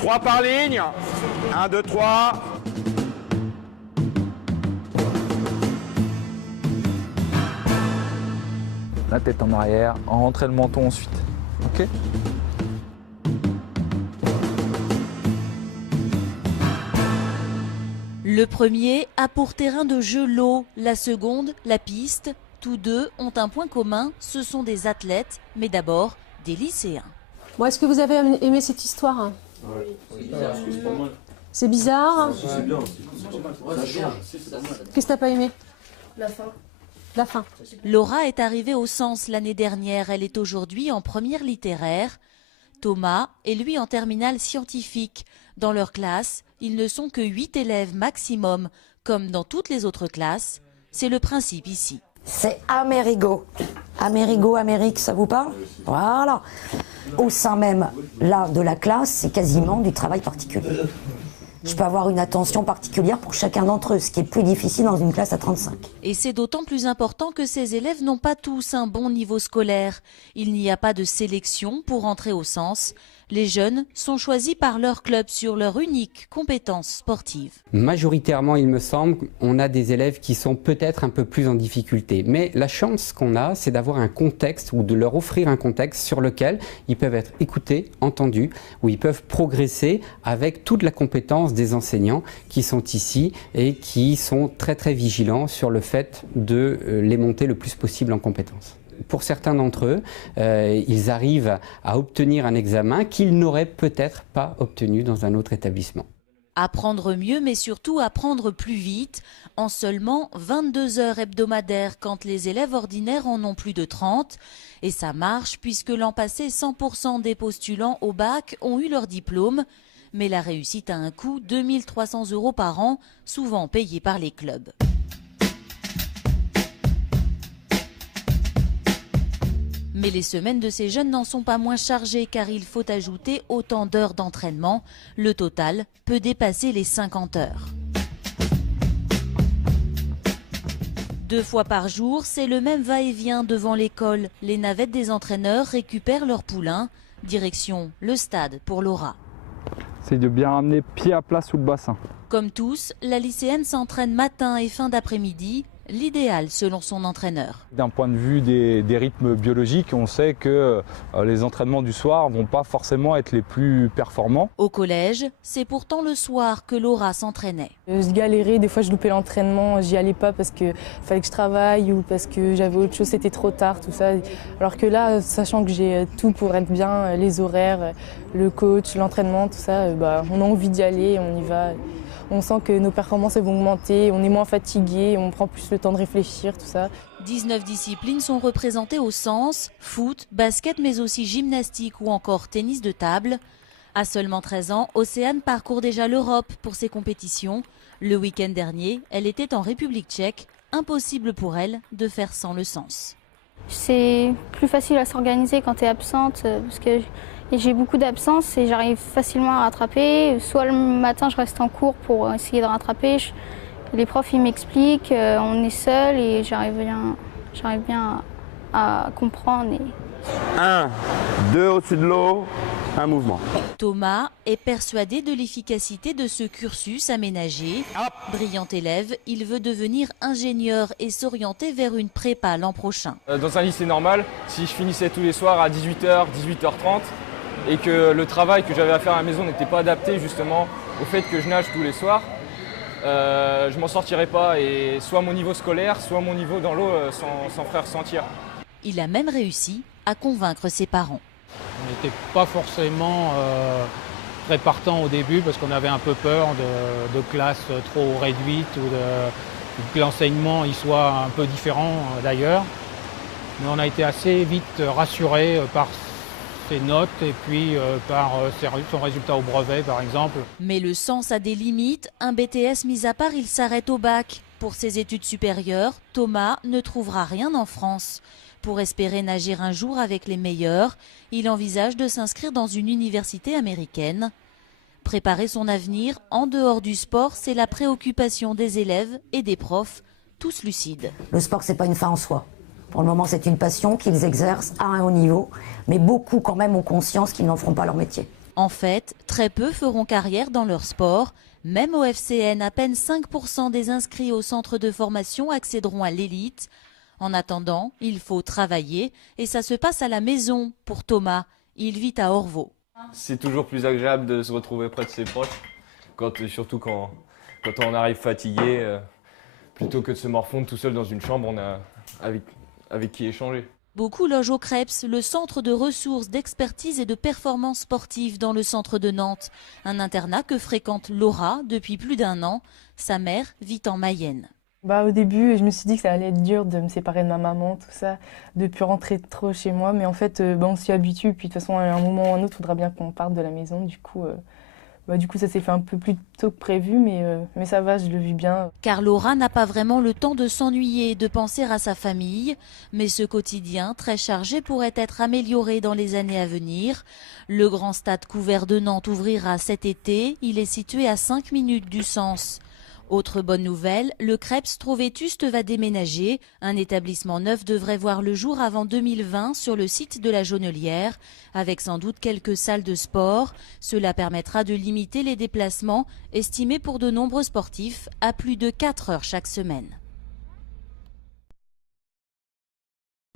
3 par ligne. 1, 2, 3. La tête en arrière, rentrer le menton ensuite. Ok ? Le premier a pour terrain de jeu l'eau, la seconde, la piste. Tous deux ont un point commun, ce sont des athlètes, mais d'abord des lycéens. Bon, est-ce que vous avez aimé cette histoire ? C'est bizarre. C'est bien. Qu'est-ce que t'as pas aimé ? La fin. La fin. Laura est arrivée au Sens l'année dernière, elle est aujourd'hui en première littéraire. Thomas est lui en terminale scientifique. Dans leur classe, ils ne sont que 8 élèves maximum, comme dans toutes les autres classes. C'est le principe ici. C'est Amerigo. Amerigo, Amérique, ça vous parle? Voilà. Au sein même, là, de la classe, c'est quasiment du travail particulier. Je peux avoir une attention particulière pour chacun d'entre eux, ce qui est plus difficile dans une classe à 35. Et c'est d'autant plus important que ces élèves n'ont pas tous un bon niveau scolaire. Il n'y a pas de sélection pour entrer au Sens. Les jeunes sont choisis par leur club sur leur unique compétence sportive. Majoritairement, il me semble, on a des élèves qui sont peut-être un peu plus en difficulté. Mais la chance qu'on a, c'est d'avoir un contexte ou de leur offrir un contexte sur lequel ils peuvent être écoutés, entendus, où ils peuvent progresser avec toute la compétence des enseignants qui sont ici et qui sont très très vigilants sur le fait de les monter le plus possible en compétences. Pour certains d'entre eux, ils arrivent à obtenir un examen qu'ils n'auraient peut-être pas obtenu dans un autre établissement. Apprendre mieux, mais surtout apprendre plus vite, en seulement 22 heures hebdomadaires quand les élèves ordinaires en ont plus de 30. Et ça marche puisque l'an passé, 100% des postulants au bac ont eu leur diplôme. Mais la réussite a un coût, 2 300 € par an, souvent payé par les clubs. Mais les semaines de ces jeunes n'en sont pas moins chargées car il faut ajouter autant d'heures d'entraînement. Le total peut dépasser les 50 heures. 2 fois par jour, c'est le même va-et-vient devant l'école. Les navettes des entraîneurs récupèrent leurs poulains. Direction le stade pour Laura. C'est de bien ramener pied à plat sous le bassin. Comme tous, la lycéenne s'entraîne matin et fin d'après-midi. L'idéal selon son entraîneur. D'un point de vue des rythmes biologiques, on sait que les entraînements du soir ne vont pas forcément être les plus performants. Au collège, c'est pourtant le soir que Laura s'entraînait. Je galérais, des fois je loupais l'entraînement, j'y allais pas parce qu'il fallait que je travaille ou parce que j'avais autre chose, c'était trop tard, tout ça. Alors que là, sachant que j'ai tout pour être bien, les horaires, le coach, l'entraînement, tout ça, on a envie d'y aller, on y va. On sent que nos performances vont augmenter, on est moins fatigué, on prend plus le temps de réfléchir, tout ça. 19 disciplines sont représentées au Sens, foot, basket, mais aussi gymnastique ou encore tennis de table. À seulement 13 ans, Océane parcourt déjà l'Europe pour ses compétitions. Le week-end dernier, elle était en République tchèque. Impossible pour elle de faire sans le Sens. C'est plus facile à s'organiser quand tu es absente parce que j'ai beaucoup d'absences et j'arrive facilement à rattraper. Soit le matin, je reste en cours pour essayer de rattraper. Les profs, ils m'expliquent, on est seul et j'arrive bien à comprendre. 1, 2 au-dessus de l'eau, un mouvement. Thomas est persuadé de l'efficacité de ce cursus aménagé. Brillant élève, il veut devenir ingénieur et s'orienter vers une prépa l'an prochain. Dans un lycée normal, si je finissais tous les soirs à 18h, 18h30 et que le travail que j'avais à faire à la maison n'était pas adapté justement au fait que je nage tous les soirs, je m'en sortirais pas et soit mon niveau scolaire, soit mon niveau dans l'eau s'en ferait ressentir. Il a même réussi à convaincre ses parents. On n'était pas forcément très partant au début parce qu'on avait un peu peur de classes trop réduites ou que l'enseignement y soit un peu différent d'ailleurs. Mais on a été assez vite rassurés par ses notes et puis par son résultat au brevet par exemple. Mais le Sens a des limites. Un BTS mis à part, il s'arrête au bac. Pour ses études supérieures, Thomas ne trouvera rien en France. Pour espérer nager un jour avec les meilleurs, il envisage de s'inscrire dans une université américaine. Préparer son avenir en dehors du sport, c'est la préoccupation des élèves et des profs, tous lucides. Le sport, c'est pas une fin en soi. Pour le moment, c'est une passion qu'ils exercent à un haut niveau, mais beaucoup quand même ont conscience qu'ils n'en feront pas leur métier. En fait, très peu feront carrière dans leur sport. Même au FCN, à peine 5% des inscrits au centre de formation accéderont à l'élite. En attendant, il faut travailler et ça se passe à la maison pour Thomas. Il vit à Orvault. C'est toujours plus agréable de se retrouver près de ses proches, surtout quand on arrive fatigué, plutôt que de se morfondre tout seul dans une chambre, on a avec qui échanger. Beaucoup logent au Krebs, le centre de ressources, d'expertise et de performance sportive dans le centre de Nantes. Un internat que fréquente Laura depuis plus d'1 an. Sa mère vit en Mayenne. Au début, je me suis dit que ça allait être dur de me séparer de ma maman, tout ça, de ne plus rentrer trop chez moi. Mais en fait, on s'y habitue. Puis de toute façon, à un moment ou à un autre, il faudra bien qu'on parte de la maison. Du coup, ça s'est fait un peu plus tôt que prévu, mais ça va, je le vis bien. Car Laura n'a pas vraiment le temps de s'ennuyer, de penser à sa famille. Mais ce quotidien très chargé pourrait être amélioré dans les années à venir. Le grand stade couvert de Nantes ouvrira cet été. Il est situé à 5 minutes du Sens. Autre bonne nouvelle, le Krebs trop vétuste va déménager. Un établissement neuf devrait voir le jour avant 2020 sur le site de la Jaunelière, avec sans doute quelques salles de sport. Cela permettra de limiter les déplacements, estimés pour de nombreux sportifs, à plus de 4 heures chaque semaine.